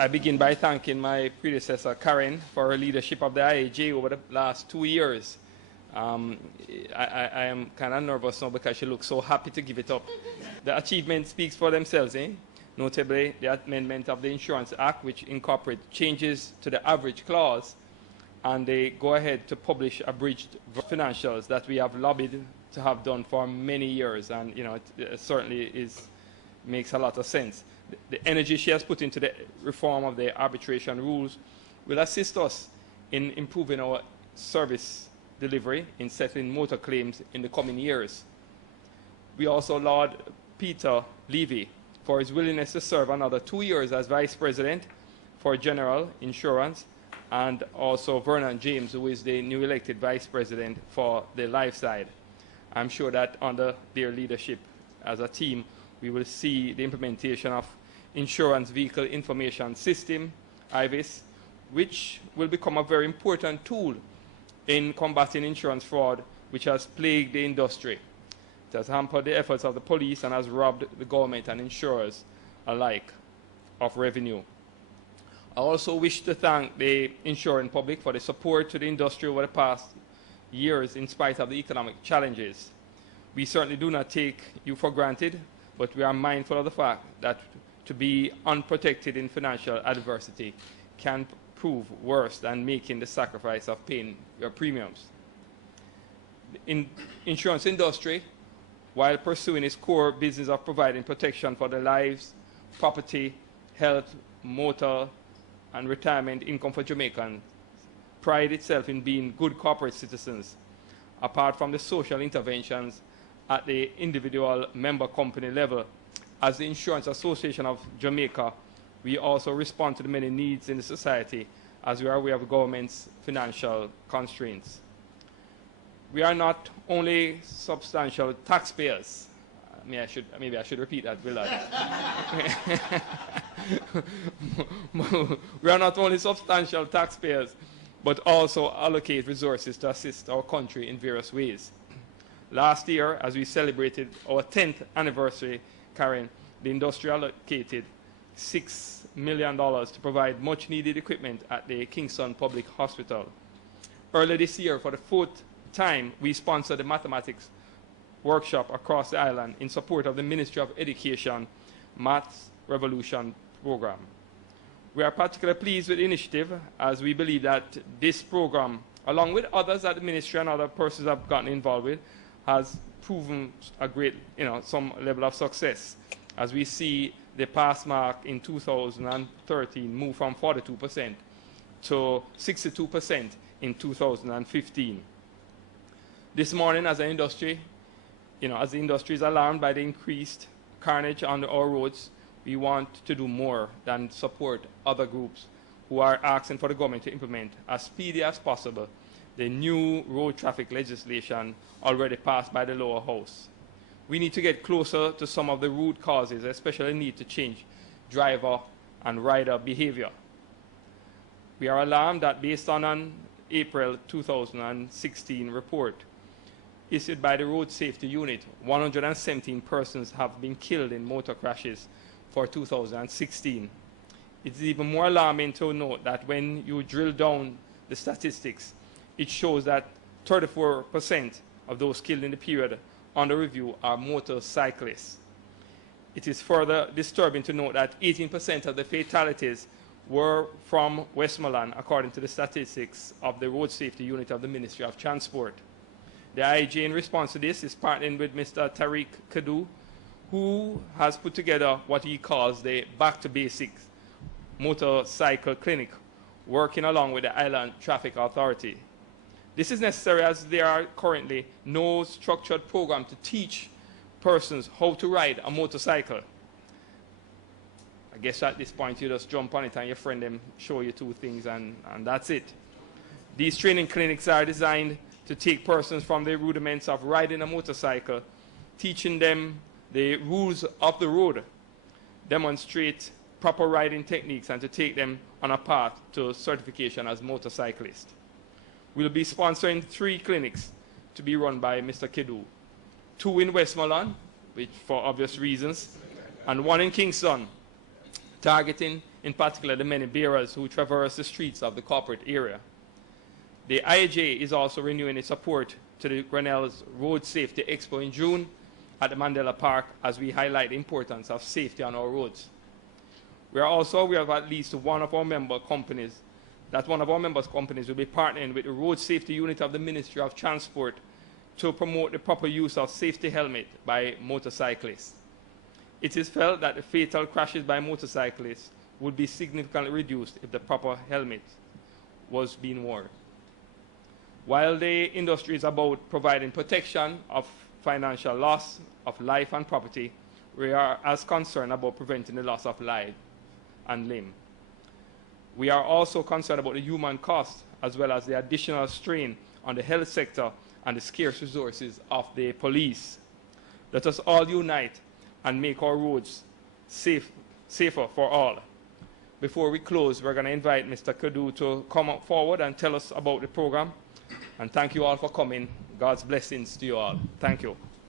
I begin by thanking my predecessor, Karen, for her leadership of the IAJ over the last 2 years. I am kind of nervous now because she looks so happy to give it up. The achievement speaks for themselves, notably the amendment of the Insurance Act, which incorporates changes to the average clause, and they go ahead to publish abridged financials that we have lobbied to have done for many years, and it certainly makes a lot of sense. The energy she has put into the reform of the arbitration rules will assist us in improving our service delivery in settling motor claims in the coming years. We also laud Peter Levy for his willingness to serve another 2 years as Vice President for General Insurance, and also Vernon James, who is the new elected Vice President for the life side. I'm sure that under their leadership as a team, we will see the implementation of Insurance Vehicle Information System, IVIS, which will become a very important tool in combating insurance fraud, which has plagued the industry. It has hampered the efforts of the police and has robbed the government and insurers alike of revenue. I also wish to thank the insuring public for the support to the industry over the past years in spite of the economic challenges. We certainly do not take you for granted, but we are mindful of the fact that to be unprotected in financial adversity can prove worse than making the sacrifice of paying your premiums. In insurance industry, while pursuing its core business of providing protection for the lives, property, health, motor, and retirement income for Jamaicans, pride itself in being good corporate citizens, apart from the social interventions at the individual member company level. As the Insurance Association of Jamaica, we also respond to the many needs in the society as we are aware of government's financial constraints. We are not only substantial taxpayers. Maybe I should repeat that, will I? We are not only substantial taxpayers, but also allocate resources to assist our country in various ways. Last year, as we celebrated our 10th anniversary, Karen, the industry allocated $6 million to provide much-needed equipment at the Kingston Public Hospital. Earlier this year, for the 4th time, we sponsored a mathematics workshop across the island in support of the Ministry of Education Maths Revolution program. We are particularly pleased with the initiative, as we believe that this program, along with others that the ministry and other persons have gotten involved with, has proven a great, some level of success, as we see the pass mark in 2013 move from 42% to 62% in 2015. This morning, as an industry, as the industry is alarmed by the increased carnage on our roads, we want to do more than support other groups who are asking for the government to implement as speedy as possible the new road traffic legislation already passed by the lower house. We need to get closer to some of the root causes, especially the need to change driver and rider behavior. We are alarmed that based on an April 2016 report issued by the Road Safety Unit, 117 persons have been killed in motor crashes for 2016. It's even more alarming to note that when you drill down the statistics, it shows that 34% of those killed in the period under review are motorcyclists. It is further disturbing to note that 18% of the fatalities were from Westmoreland, according to the statistics of the Road Safety Unit of the Ministry of Transport. The IAJ, in response to this, is partnering with Mr. Tariq Kadu, who has put together what he calls the Back to Basics motorcycle clinic, working along with the Island Traffic Authority. This is necessary as there are currently no structured program to teach persons how to ride a motorcycle. I guess at this point you just jump on it and your friend them show you two things and that's it. These training clinics are designed to take persons from the rudiments of riding a motorcycle, teaching them the rules of the road, demonstrate proper riding techniques, and to take them on a path to certification as motorcyclists. We'll be sponsoring 3 clinics to be run by Mr. Kedu. 2 in Westmoreland, which for obvious reasons, and 1 in Kingston, targeting in particular the many bearers who traverse the streets of the corporate area. The IAJ is also renewing its support to the Grenell's Road Safety Expo in June at the Mandela Park as we highlight the importance of safety on our roads. We are also aware of at least one of our member companies will be partnering with the Road Safety Unit of the Ministry of Transport to promote the proper use of safety helmet by motorcyclists. It is felt that the fatal crashes by motorcyclists would be significantly reduced if the proper helmet was being worn. While the industry is about providing protection of financial loss of life and property, we are as concerned about preventing the loss of life and limb. We are also concerned about the human cost as well as the additional strain on the health sector and the scarce resources of the police. Let us all unite and make our roads safer for all. Before we close, we're going to invite Mr. Kadu to come up forward and tell us about the program. And thank you all for coming. God's blessings to you all. Thank you.